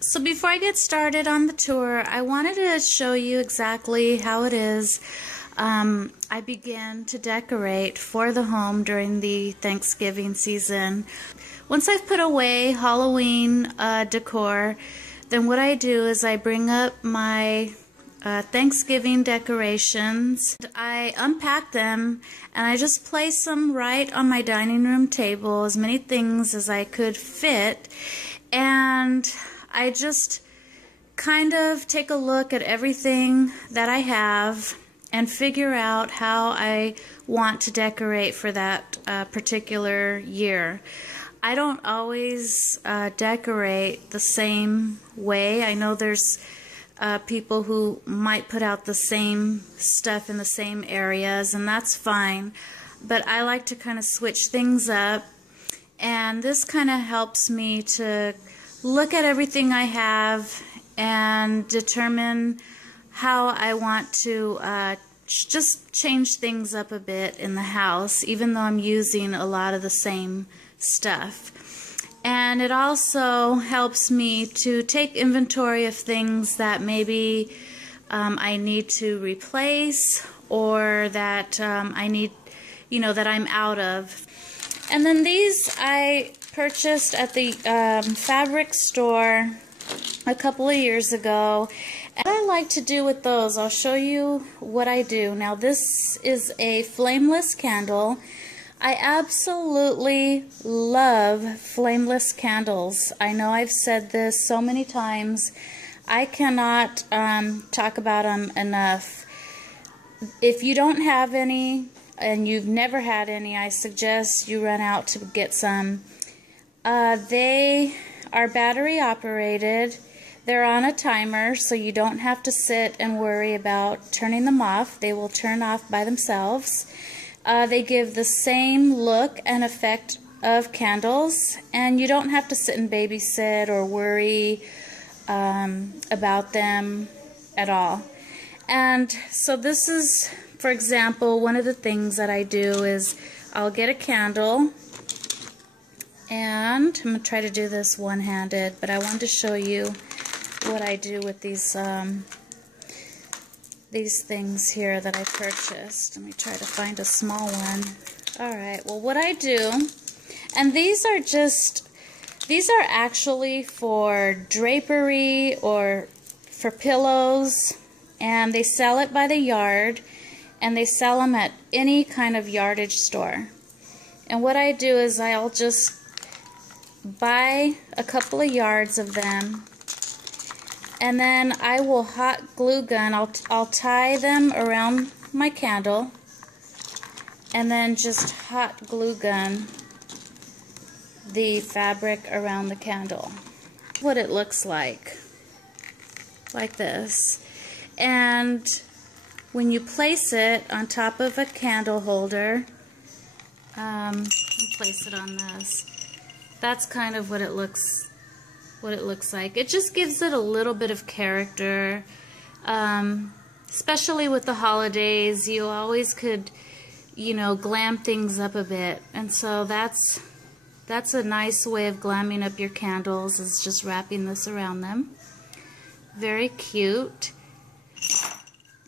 So before I get started on the tour, I wanted to show you exactly how it is I began to decorate for the home during the Thanksgiving season. Once I've put away Halloween decor, then what I do is I bring up my Thanksgiving decorations. I unpack them and I just place them right on my dining room table, as many things as I could fit, and I just kind of take a look at everything that I have and figure out how I want to decorate for that particular year. I don't always decorate the same way. I know there's people who might put out the same stuff in the same areas, and that's fine, but I like to kind of switch things up, and this kind of helps me to look at everything I have and determine how I want to just change things up a bit in the house, even though I'm using a lot of the same stuff. And it also helps me to take inventory of things that maybe I need to replace, or that I need, that I'm out of. And then these I purchased at the fabric store a couple of years ago. And what I like to do with those, I'll show you what I do. Now this is a flameless candle. I absolutely love flameless candles. I know I've said this so many times. I cannot talk about them enough. If you don't have any and you've never had any, I suggest you run out to get some. They are battery operated. They're on a timer, so you don't have to sit and worry about turning them off. They will turn off by themselves. They give the same look and effect of candles, and you don't have to sit and babysit or worry about them at all. And so this is, for example, one of the things that I do is I'll get a candle, and I'm going to try to do this one-handed, but I wanted to show you what I do with these things here that I purchased. Let me try to find a small one. Alright, well what I do, and these are actually for drapery or for pillows, and they sell it by the yard, and they sell them at any kind of yardage store. And what I do is I'll just buy a couple of yards of them, and then I will hot glue gun. I'll tie them around my candle, and then just hot glue gun the fabric around the candle. What it looks like this. And when you place it on top of a candle holder, place it on this. That's kind of what it looks like. It just gives it a little bit of character, especially with the holidays. You always could, glam things up a bit, and so that's a nice way of glamming up your candles, is just wrapping this around them. Very cute.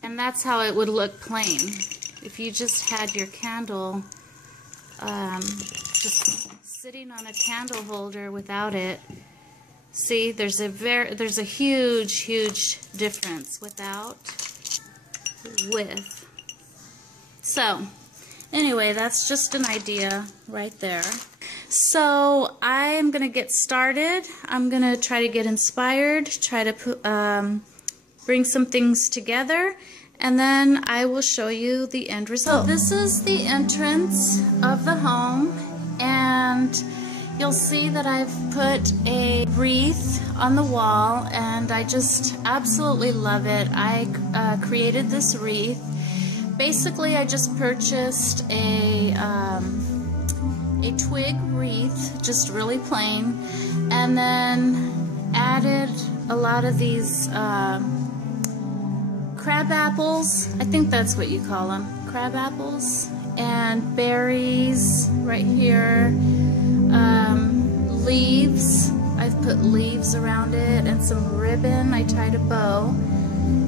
And that's how it would look plain if you just had your candle just sitting on a candle holder without it. See, there's a huge difference without, with. So, anyway, that's just an idea right there. So, I'm going to get started. I'm going to try to get inspired, try to bring some things together, and then I will show you the end result. So, this is the entrance of the home, and you'll see that I've put a wreath on the wall, and I just absolutely love it. I created this wreath. Basically, I just purchased a twig wreath, just really plain, and then added a lot of these crab apples. I think that's what you call them, crab apples, and berries right here. Leaves. I've put leaves around it and some ribbon. I tied a bow,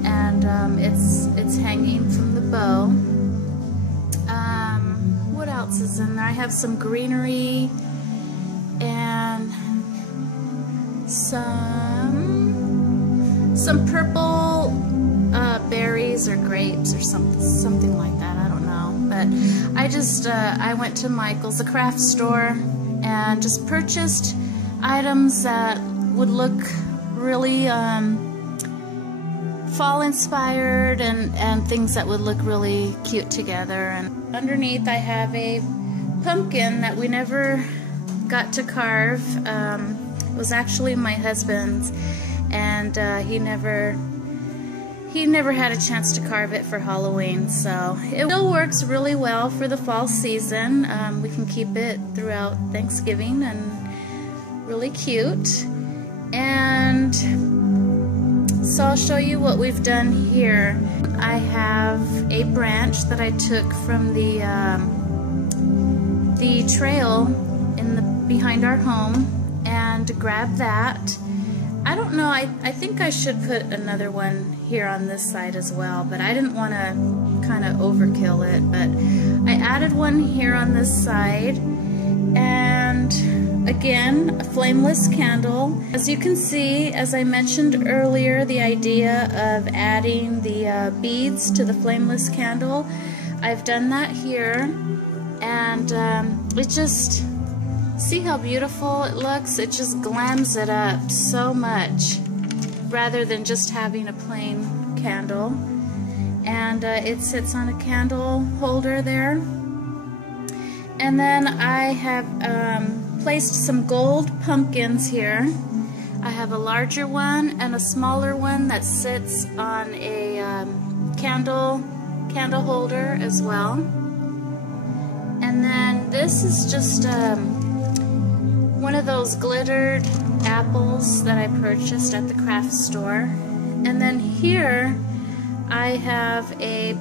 and it's hanging from the bow. What else is in there? I have some greenery and some purple berries or grapes or something like that. I don't know, but I went to Michael's, the craft store, and just purchased items that would look really fall inspired and things that would look really cute together. And underneath I have a pumpkin that we never got to carve. It was actually my husband's, and he never had a chance to carve it for Halloween, so it still works really well for the fall season. We can keep it throughout Thanksgiving, and really cute. And so I'll show you what we've done here. I have a branch that I took from the trail behind our home, and grabbed that. I don't know, I think I should put another one here on this side as well, but I didn't want to kind of overkill it. But I added one here on this side, and again, a flameless candle. As you can see, as I mentioned earlier, the idea of adding the beads to the flameless candle, I've done that here, and it just, see how beautiful it looks? It just glams it up so much, rather than just having a plain candle. And it sits on a candle holder there. And then I have placed some gold pumpkins here. I have a larger one and a smaller one that sits on a candle holder as well. And then this is just one of those glittered apples that I purchased at the craft store. And then here I have a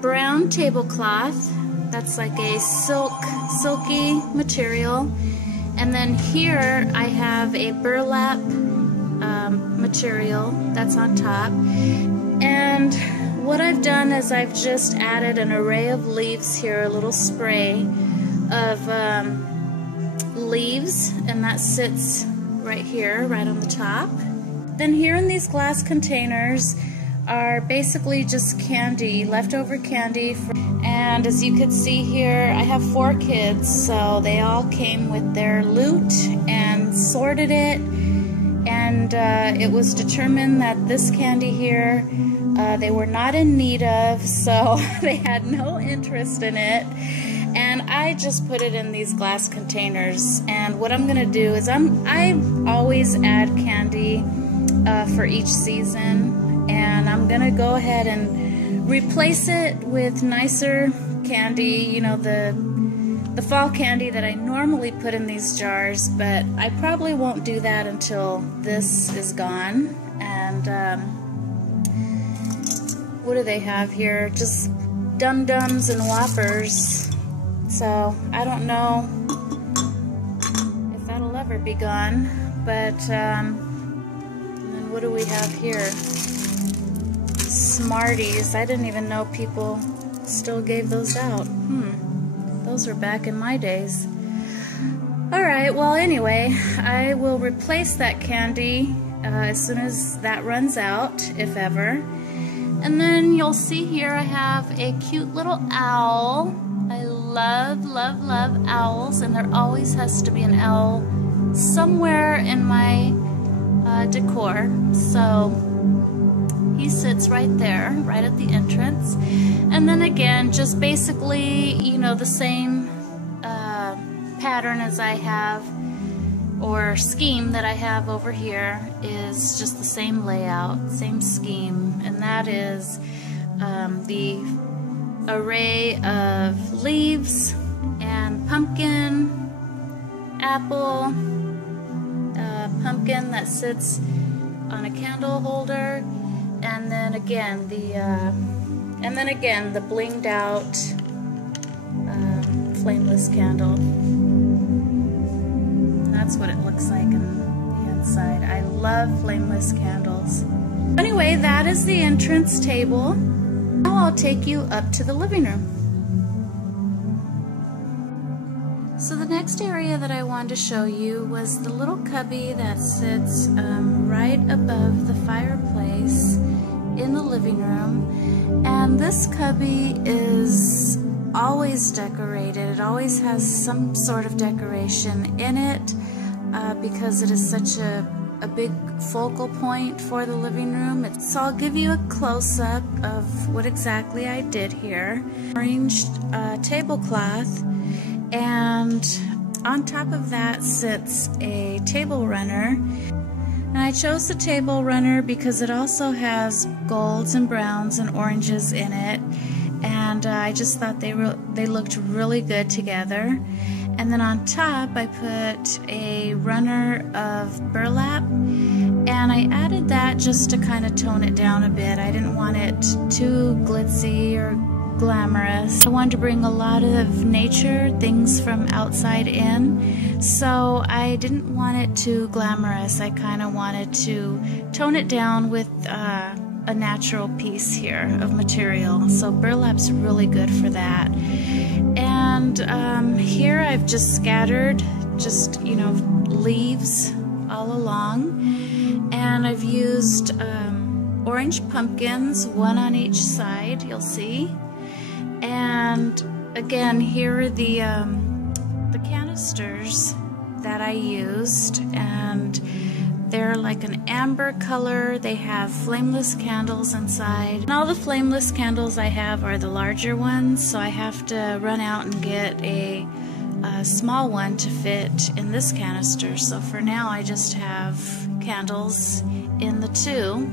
brown tablecloth that's like a silky material. And then here I have a burlap material that's on top. And what I've done is I've just added an array of leaves here, a little spray of leaves, and that sits right here, right on the top. Then here in these glass containers are basically just candy, leftover candy. And as you can see here, I have 4 kids, so they all came with their loot and sorted it. And it was determined that this candy here, they were not in need of, so they had no interest in it. And I just put it in these glass containers. And what I'm gonna do is I always add candy for each season, and I'm gonna go ahead and replace it with nicer candy, you know, the fall candy that I normally put in these jars, but I probably won't do that until this is gone. And what do they have here? Just Dum-Dums and Whoppers. So I don't know if that'll ever be gone, but and then what do we have here? Smarties. I didn't even know people still gave those out. Those were back in my days. Alright, well anyway, I will replace that candy as soon as that runs out, if ever. And then you'll see here I have a cute little owl. I love, love, love owls, and there always has to be an owl somewhere in my decor. So he sits right there, right at the entrance. And then again, just basically, you know, the same pattern as I have, or scheme that I have over here, is just the same layout, same scheme, and that is the array of leaves and pumpkin, apple, pumpkin that sits on a candle holder, and then again the blinged out flameless candle. that's what it looks like in the inside. I love flameless candles. Anyway, that is the entrance table. Now I'll take you up to the living room. So the next area that I wanted to show you was the little cubby that sits right above the fireplace in the living room. And this cubby is always decorated. It always has some sort of decoration in it because it is such a big focal point for the living room. So I'll give you a close-up of what exactly I did here. Arranged tablecloth, and on top of that sits a table runner. And I chose the table runner because it also has golds and browns and oranges in it, and I just thought they looked really good together. And then on top I put a runner of burlap, and I added that just to kind of tone it down a bit. I didn't want it too glitzy or glamorous. I wanted to bring a lot of nature, things from outside in, so I didn't want it too glamorous. I kind of wanted to tone it down with a natural piece here of material, so burlap's really good for that. And here I've just scattered leaves all along, and I've used orange pumpkins, one on each side, you'll see. And again, here are the canisters that I used, and they're like an amber color. They have flameless candles inside. And all the flameless candles I have are the larger ones, so I have to run out and get a small one to fit in this canister. So for now I just have candles in the two.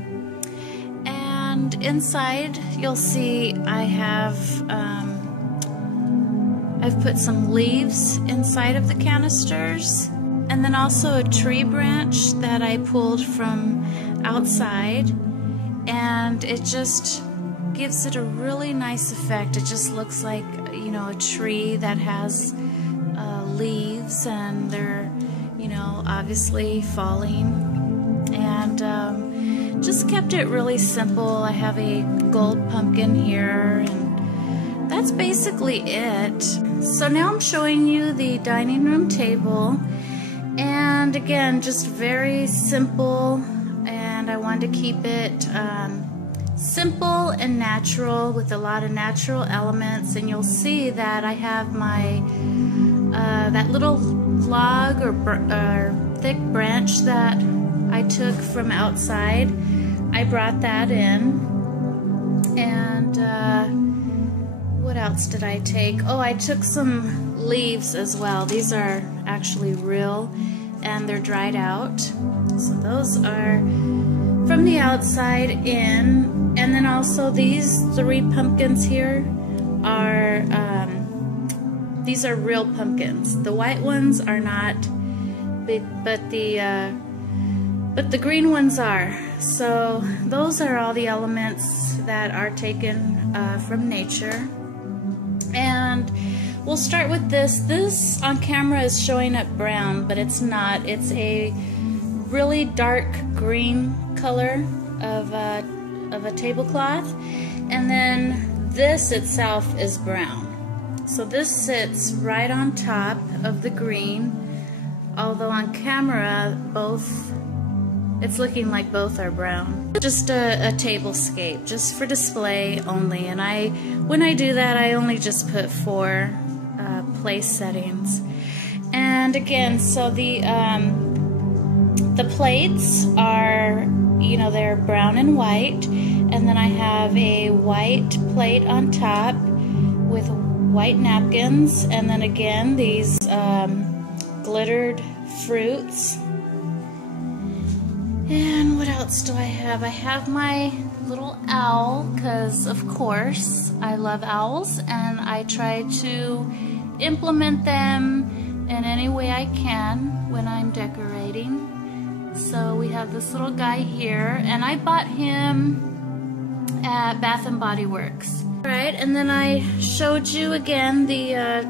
And inside you'll see I have I've put some leaves inside of the canisters, and then also a tree branch that I pulled from outside, and it just gives it a really nice effect. It just looks like, you know, a tree that has leaves, and they're, you know, obviously falling. And just kept it really simple. I have a gold pumpkin here, and that's basically it. So now I'm showing you the dining room table, and again, just very simple, and I wanted to keep it simple and natural with a lot of natural elements. And you'll see that I have my that little log or thick branch that I took from outside. I brought that in. And what else did I take? Oh, I took some leaves as well. These are actually real, and they're dried out. So those are from the outside in. And then also these 3 pumpkins here are these are real pumpkins. The white ones are not, but the green ones are. So those are all the elements that are taken from nature. And we'll start with this. This on camera is showing up brown, but it's not. It's a really dark green color of a tablecloth, and then this itself is brown. So this sits right on top of the green, although on camera it's looking like both are brown. Just a table scape, just for display only. And when I do that, I only just put 4 place settings. And again, so the plates are, you know, they're brown and white, and then I have a white plate on top with white napkins, and then again these glittered fruits. And what else do I have? I have my little owl, because of course I love owls, and I try to implement them in any way I can when I'm decorating. So we have this little guy here, and I bought him at Bath & Body Works. Alright, and then I showed you again the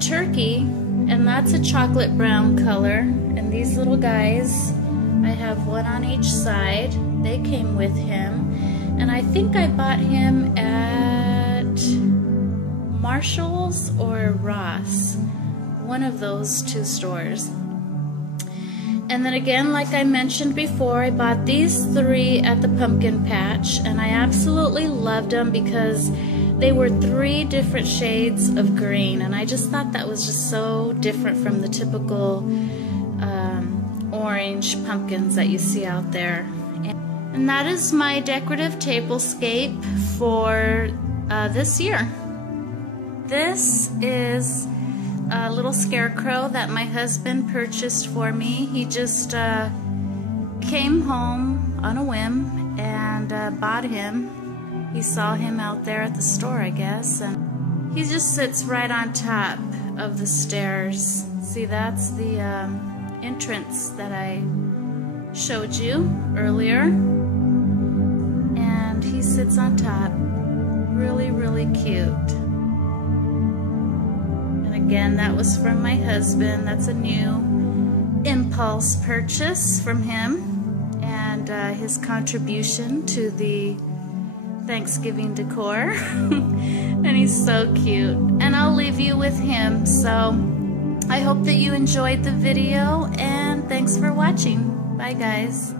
turkey And that's a chocolate brown color. And these little guys, I have one on each side. They came with him. And I think I bought him at Marshall's or Ross, one of those two stores. And then again, like I mentioned before, I bought these three at the pumpkin patch, and I absolutely loved them because they were 3 different shades of green, and I just thought that was just so different from the typical orange pumpkins that you see out there. And that is my decorative tablescape for this year. This is a little scarecrow that my husband purchased for me. He just came home on a whim and bought him. He saw him out there at the store, I guess, and he just sits right on top of the stairs. See, that's the entrance that I showed you earlier, and he sits on top. Really, really cute. Again, that was from my husband. That's a new impulse purchase from him, and his contribution to the Thanksgiving decor. And he's so cute. And I'll leave you with him. So I hope that you enjoyed the video, and thanks for watching. Bye, guys.